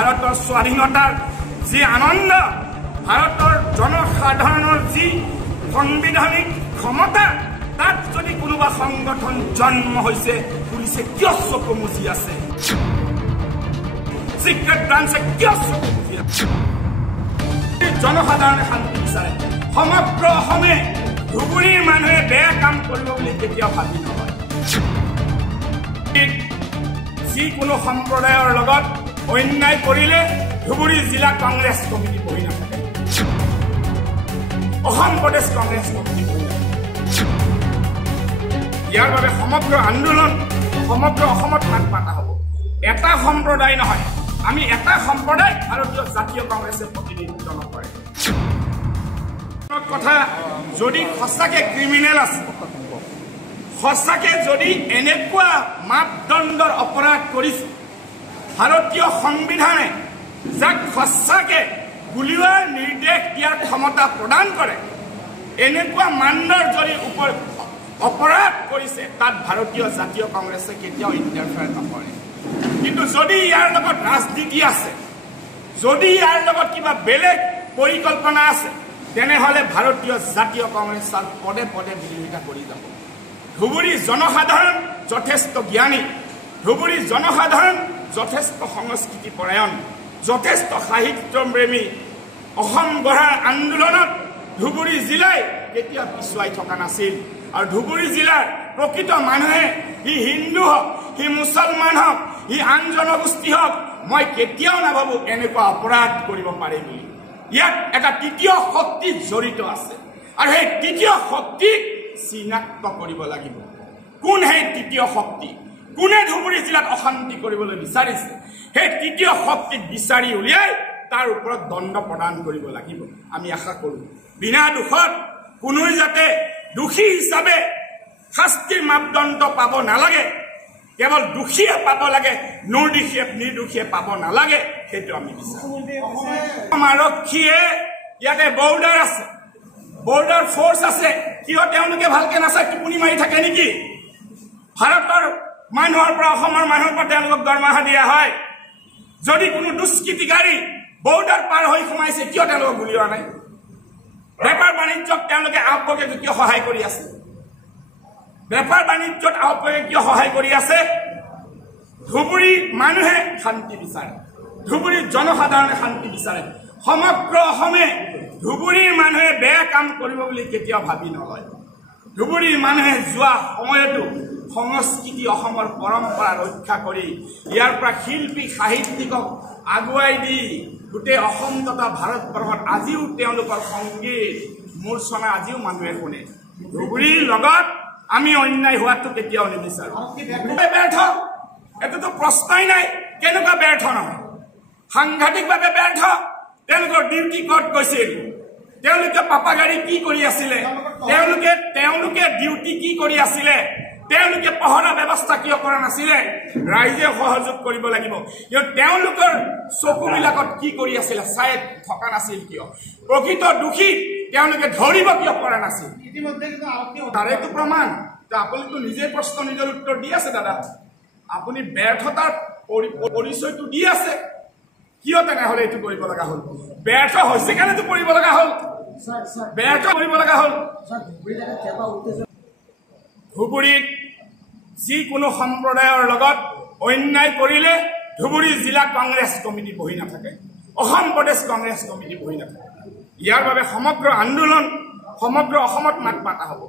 ভাৰতৰ স্বাধীনতাৰ যি আনন্দ, ভাৰতৰ জনসাধাৰণৰ যি সাংবিধানিক ক্ষমতা, তাত যদি কোনোবা সংগঠন জন্ম হৈছে, পুলিচে কিয় চকু মুচি আছে? সিক্ৰেট ব্ৰাঞ্চে কিয় চকু মুচি আছে? জনসাধাৰণে শান্তি বিচাৰে। সমগ্ৰ অসমে ধুবুৰীৰ মানুহে বেয়া কাম কৰিব বুলি কেতিয়াও ভাবি নলয়। যিকোনো সম্প্ৰদায়ৰ লগত অন্যায় কৰিলে ধুবুৰী জিলা কংগ্ৰেছ কমিটি বহি নাথাকে, অসম প্ৰদেশ কংগ্ৰেছ কমিটি বহি নাথাকে। ইয়াৰ বাবে সমগ্ৰ আন্দোলন সমগ্ৰ অসমত মাত মাতা হ'ব। এটা সম্প্ৰদায় নহয়, আমি এটা সম্প্ৰদায় ভাৰতীয় জাতীয় কংগ্ৰেছে প্ৰতিনিধিত্ব নকৰে। কথা যদি সঁচাকে ক্ৰিমিনেল আছে, সঁচাকে যদি এনেকুৱা মাপদণ্ডৰ অপৰাধ কৰিছে, ভাৰতীয় সংবিধানে যাক সঁচাকে গুলীয়াৰ নিৰ্দেশ দিয়াৰ ক্ষমতা প্ৰদান কৰে, এনেকুৱা মানদণ্ডৰ যদি অপৰাধ কৰিছে, তাত ভাৰতীয় জাতীয় কংগ্ৰেছে কেতিয়াও ইণ্টাৰফেয়াৰ নকৰে। কিন্তু যদি ইয়াৰ লগত ৰাজনীতি আছে, যদি ইয়াৰ লগত কিবা বেলেগ পৰিকল্পনা আছে, তেনেহলে ভাৰতীয় জাতীয় কংগ্ৰেছ তাৰ পদে পদে বিৰোধিতা কৰি যাব। ধুবুৰী জনসাধাৰণ যথেষ্ট জ্ঞানী, ধুবুৰী জনসাধাৰণ যথেষ্ট সংস্কৃতি পৰায়ণ, যথেষ্ট সাহিত্যপ্ৰেমী। অসম গঢ়াৰ আন্দোলনত ধুবুৰী জিলাই কেতিয়াও পিছুৱাই থকা নাছিল। আৰু ধুবুৰী জিলাৰ প্ৰকৃত মানুহে, সি হিন্দু হওক, সি মুছলমান হওক, সি আন জনগোষ্ঠী হওক, মই কেতিয়াও নাভাবো এনেকুৱা অপৰাধ কৰিব পাৰে বুলি। ইয়াত এটা তৃতীয় শক্তি জড়িত আছে, আৰু সেই তৃতীয় শক্তিক চিনাক্ত কৰিব লাগিব। কোন সেই তৃতীয় শক্তি? কোনে ধুবুৰী জিলাত অশান্তি কৰিবলৈ বিচাৰিছে? সেই তৃতীয় শক্তিক বিচাৰি উলিয়াই তাৰ ওপৰত দণ্ড প্ৰদান কৰিব লাগিব। আমি আশা কৰো বিনা দোষত কোনো যাতে দোষী হিচাপে শাস্তিৰ মাপদণ্ড পাব নালাগে, কেৱল দোষীয়ে পাব লাগে, নিৰ্দোষীয়ে পাব নালাগে, সেইটো আমি বিচাৰো। আৰক্ষীয়ে ইয়াতে বৰ্ডাৰ আছে, বৰ্ডাৰ ফৰ্চ আছে, কিয় তেওঁলোকে ভালকে নাচায়? টোপনি মাৰি থাকে নেকি? ভাৰতৰ মানুহৰ পৰা, অসমৰ মানুহৰ পৰা তেওঁলোকক দৰমহা দিয়া হয়। যদি কোনো দুষ্কৃতিকাৰী বৰ্ডাৰ পাৰ হৈ সোমাইছে, কিয় তেওঁলোকক গুলীওৱা নাই? বেপাৰ বাণিজ্যক তেওঁলোকে আওপকে কিয় সহায় কৰি আছে? বেপাৰ বাণিজ্যত আওপকে কিয় সহায় কৰি আছে? ধুবুৰী মানুহে শান্তি বিচাৰে, ধুবুৰীৰ জনসাধাৰণে শান্তি বিচাৰে। সমগ্ৰ অসমে ধুবুৰীৰ মানুহে বেয়া কাম কৰিব বুলি কেতিয়াও ভাবি নলয়। ধুবুৰীৰ মানুহে যোৱা সময়তো সংস্কৃতি, অসমৰ পৰম্পৰা ৰক্ষা কৰি ইয়াৰ পৰা শিল্পী সাহিত্যিকক আগুৱাই দি গোটেই অসম তথা ভাৰতবৰ্ষত আজিও তেওঁলোকৰ সংগীত মূৰ্ছনা আজিও মানুহে শুনে। ধুবুৰীৰ লগত আমি অন্যায় হোৱাটো কেতিয়াও নিবিচাৰো। ব্যৰ্থ, এইটোতো প্ৰশ্নই নাই। কেনেকুৱা ব্যৰ্থ নহয়? সাংঘাতিকভাৱে ব্যৰ্থ। তেওঁলোকৰ ডিউটি ক'ত গৈছিল? তেওঁলোকে পাপাগাড়ী কি কৰি আছিলে? তেওঁলোকে ডিউটি কি কৰি আছিলে? তেওঁলোকে পহৰা ব্যৱস্থা কিয় কৰা নাছিলে? ৰাইজে সহযোগ কৰিব লাগিব। কিন্তু তেওঁলোকৰ চকুবিলাকত কি কৰি আছিলে চাই থকা নাছিল কিয়? প্ৰকৃত দোষী তেওঁলোকে ধৰিব কিয় পৰা নাছিল? তাৰেতো প্ৰমাণ। আপুনিতো নিজে প্ৰশ্ন নিজৰ উত্তৰ দি আছে দাদা। আপুনি ব্যৰ্থতাৰ পৰিচয়টো দি আছে। কিয় তেনেহলে এইটো কৰিব লগা হ'ল? ব্যৰ্থ হৈছে কাৰণেতো কৰিব লগা হ'ল, ব্যৰ্থ কৰিব লগা হ'ল। ধুবুৰীত যিকোনো সম্প্ৰদায়ৰ লগত অন্যায় কৰিলে ধুবুৰী জিলা কংগ্ৰেছ কমিটি বহি নাথাকে, অসম প্ৰদেশ কংগ্ৰেছ কমিটি বহি নাথাকে। ইয়াৰ বাবে সমগ্ৰ আন্দোলন সমগ্ৰ অসমত মাত মাতা হ'ব।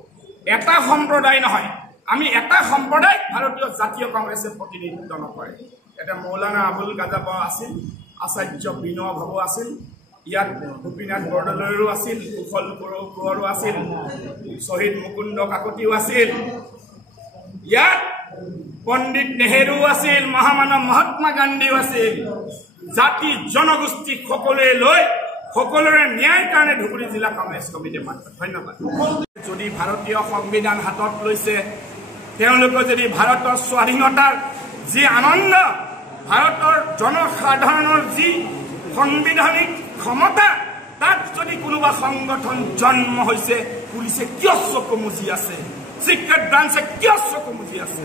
এটা সম্প্ৰদায় নহয়, আমি এটা সম্প্ৰদায় ভাৰতীয় জাতীয় কংগ্ৰেছে প্ৰতিনিধিত্ব নকৰে। এটা মৌলানা আবুল কাজাব আছিল, আচাৰ্য বিনোৱা ভাবু আছিল, ইয়াত গোপীনাথ বৰদলৈৰো আছিল, কুশল কোঁৱৰো আছিল, শ্বহীদ মুকুন্দ কাকতিও আছিল, ইয়াত পণ্ডিত নেহেৰু আছিল, মহামানৱ মহাত্মা গান্ধীও আছিল। জাতি জনগোষ্ঠী সকলোৱে লৈ সকলোৰে ন্যায়ৰ কাৰণে ধুবুৰী জিলা কংগ্ৰেছ কমিটিয়ে মাত। ধন্যবাদ। যদি ভাৰতীয় সংবিধান হাতত লৈছে, তেওঁলোকে যদি ভাৰতৰ স্বাধীনতাৰ যি আনন্দ, ভাৰতৰ জনসাধাৰণৰ যি সাংবিধানিক ক্ষমতা, তাত যদি কোনোবা সংগঠন জন্ম হৈছে, পুলিচে কিয় চকু মুচি আছে? সিক্ৰেট ব্ৰাঞ্চে কিয় চকু মুচি আছে?